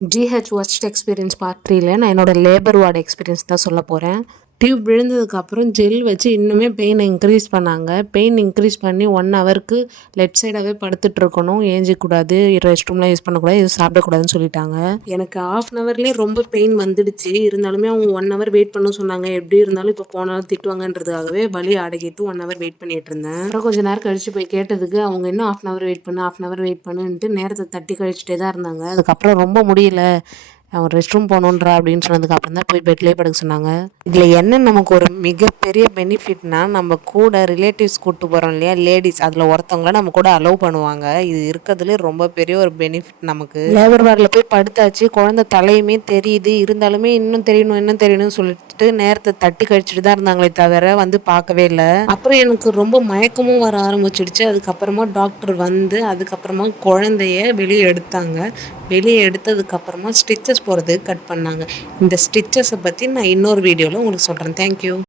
GH worst experience part 3ல நான் என்னோட labour ward experience தான் சொல்ல போகிறேன். டியூப் விழுந்ததுக்கப்புறம் ஜெல் வச்சு இன்னுமே பெயின் இன்க்ரீஸ் பண்ணாங்க. பெயின் இன்க்ரீஸ் பண்ணி 1 ஹவருக்கு லெஃப்ட் சைடாகவே படுத்துட்ருக்கணும். ஏஞ்சிக்கூடாது, ரெஸ்ட் ரூம்லாம் யூஸ் பண்ணக்கூடாது, எதுவும் சாப்பிடக்கூடாதுன்னு சொல்லிட்டாங்க. எனக்கு 1/2 ஹவர்லேயே ரொம்ப பெயின் வந்துடுச்சு. இருந்தாலுமே அவங்க 1 ஹவர் வெயிட் பண்ண சொன்னாங்க. எப்படி இருந்தாலும் இப்போ போனாலும் திட்டுவாங்கன்றதுக்காகவே வலி அடக்கிட்டு 1 ஹவர் வெயிட் பண்ணிட்டு இருந்தேன். அப்புறம் கொஞ்சம் நேரம் கழிச்சு போய் கேட்டதுக்கு அவங்க இன்னும் 1/2 ஹவர் வெயிட் பண்ணு, 1/2 ஹவர் வெயிட் பண்ணுன்ட்டு நேரத்தை தட்டி கழிச்சிட்டே தான் இருந்தாங்க. அதுக்கப்புறம் ரொம்ப முடியல, அவன் ரெஸ்ட் ரூம் போகணுன்றா அப்படின்னு சொன்னதுக்கு அப்புறம் தான் போய் பெட்லேயே படுக்க சொன்னாங்க. இதில் என்ன நமக்கு ஒரு மிகப்பெரிய பெனிஃபிட்னா, நம்ம கூட ரிலேட்டிவ்ஸ் கூப்பிட்டு போகிறோம் இல்லையா, லேடிஸ், அதில் ஒருத்தவங்கள நம்ம கூட அலோவ் பண்ணுவாங்க. இது இருக்கிறதுலே ரொம்ப பெரிய ஒரு பெனிஃபிட் நமக்கு. லேபர் வார்டில் போய் படுத்தாச்சு, குழந்தை தலையுமே தெரியுது. இருந்தாலுமே இன்னும் தெரியணும்னு சொல்லிட்டு நேரத்தை தட்டி கழிச்சுட்டு தான் இருந்தாங்களே தவிர வந்து பார்க்கவே இல்லை. அப்புறம் எனக்கு ரொம்ப மயக்கமும் வர ஆரம்பிச்சிடுச்சு. அதுக்கப்புறமா டாக்டர் வந்து அதுக்கப்புறமா குழந்தைய வெளியே எடுத்தாங்க. வெளியே எடுத்ததுக்கப்புறமா ஸ்டிச்சஸ் போகிறதுக்கு கட் பண்ணாங்க. இந்த ஸ்டிச்சஸை பற்றி நான் இன்னொரு வீடியோவில் உங்களுக்கு சொல்கிறேன். தேங்க்யூ.